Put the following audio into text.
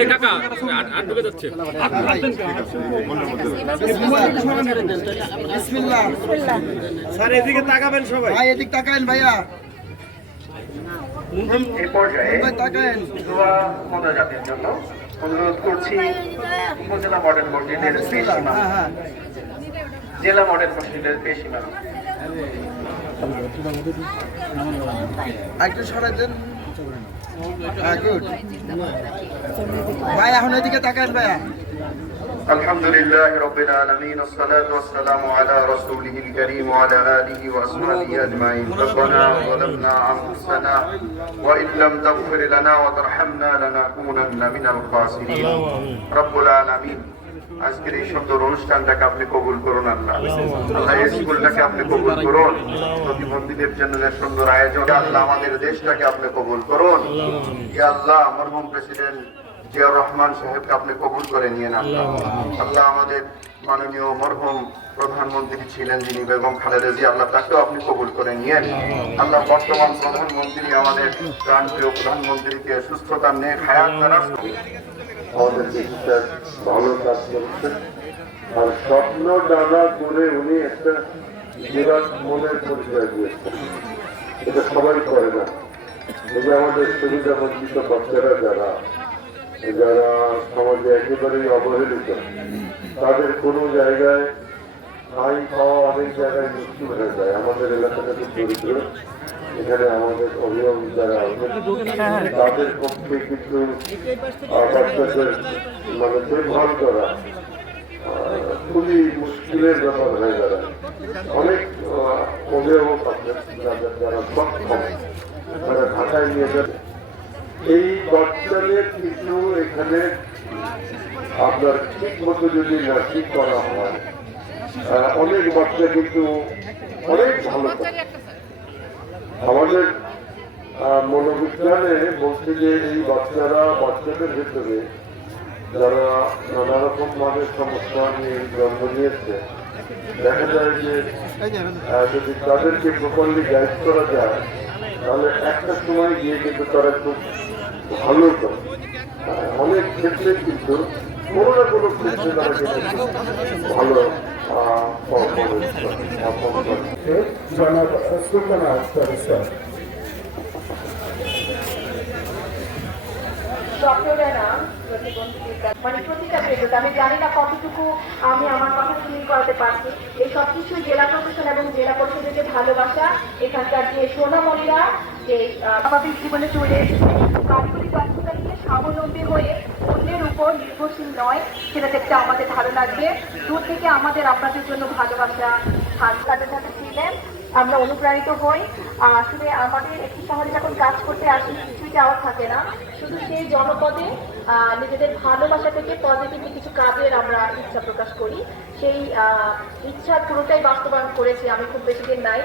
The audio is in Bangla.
এই কাকা আট ঢুকে যাচ্ছে। বিসমিল্লাহ। স্যার এদিকে তাকাবেন সবাই। ভাই এদিক তাকান ভাইয়া। এই পর্যায়ে তাকান। দোয়া মোনাজাতের জন্য অনুরোধ করছি উপজেলা মডেল মসজিদের পেশ ইমাম, জেলা মডেল মসজিদের পেশ ইমাম। একটু সরাই দেন। হ্যাঁ গুড। ভাই এখন এদিকে তাকান ভাইয়া। আলহামদুলিল্লাহ রাব্বিল আলামিন والصلاه والسلام على رسوله الكريم وعلى اله واصحابه اجمعين ربنا ظلمنا انفسنا وان لم تغفر لنا وترحمنا لنكونن من الخاسرين رب العالمين আজকের এই সুন্দর অনুষ্ঠানটাকে আপনি কবুল করুন আল্লাহ। আল্লাহ এই স্কুলটাকে আপনি কবুল করুন, প্রতিবন্ধীদের জন্য যে সুন্দর আয়োজন আল্লাহ আমাদের দেশটাকে আপনি কবুল করুন। ইয়া আল্লাহ মরহুম প্রেসিডেন্ট জিয়াউর রহমান সাহেবকে আপনি কবুল করে নিয়েন আল্লাহ। আল্লাহ আমাদের মাননীয় মরহুম প্রধানমন্ত্রী ছিলেন যিনি বেগম খালেদা জিয়া, আল্লাহ তাকেও আপনি কবুল করে নিয়েন আল্লাহ। বর্তমান প্রধানমন্ত্রী আমাদের প্রাণপ্রিয় প্রধানমন্ত্রীকে সুস্থতা নেক হায়াত দারাজ করুন। আমাদের দেশটা ভালো কাজ করছেন আর স্বপ্ন ডানা করে উনি একটা বিরাট মনের পরিচয় দিয়েছেন। এটা সবাই করে না। এই যে আমাদের সুবিধা বঞ্চিত বাচ্চারা যারা যারা সমাজে একেবারেই অবহেলিত, তাদের কোনো জায়গায় খাই খাওয়া অনেক জায়গায় মুশকিল হয়ে যায়। আমাদের এলাকাটা খুব দরিদ্র, এখানে আমাদের অভিভাবক যারা আছেন তাদের পক্ষে কিন্তু বাচ্চাদের মানে দেখভাল করা খুবই মুশকিলের ব্যাপার হয়ে দাঁড়ায়। অনেক অভিভাবক আছেন যারা সক্ষম, তারা ঢাকায় নিয়ে যাবে। এই বাচ্চাদের কিছু এখানে আপনার ঠিক মতো যদি নার্সিং করা হয়, অনেক বাচ্চা কিন্তু অনেক ভালো করে। আমাদের মনোবিজ্ঞানে বলছে যে এই বাচ্চাদের ভেতরে যারা নানা রকম মানের সমস্যা নিয়ে জন্ম নিয়েছে, দেখা যায় যে যদি তাদেরকে প্রপারলি গাইড করা যায় তাহলে একটা সময় গিয়ে কিন্তু তারা খুব ভালো করে। অনেক ক্ষেত্রে কিন্তু কোনো না কোনো ক্ষেত্রে তারা কিন্তু ভালো মানে প্রতিটা ক্ষেত্রে আমি জানি না কতটুকু আমি আমার কথা শুনি করাতে পারছি। এই সবকিছু জেলা প্রশাসন এবং জেলা পরিষদের যে ভালোবাসা, এখানকার যে সোনামণিরা যে স্বাভাবিক জীবনে চলে এসেছে, কারিগরি দক্ষতা নিয়ে স্বাবলম্বী হয়ে অন্যের উপর নির্ভরশীল নয়, সেটা দেখতে আমাদের ভালো লাগবে। দূর থেকে আমাদের আপনাদের জন্য ভালোবাসা তাদের সাথে ছিলেন, আমরা অনুপ্রাণিত হই। আসলে আমাদের একটি শহরে যখন কাজ করতে আসি কিছুই যাওয়া থাকে না, শুধু সেই জনপদে নিজেদের ভালোবাসা থেকে পজিটিভলি কিছু কাজের আমরা ইচ্ছা প্রকাশ করি। সেই ইচ্ছা পুরোটাই বাস্তবায়ন করেছি আমি খুব বেশি দিন নাই।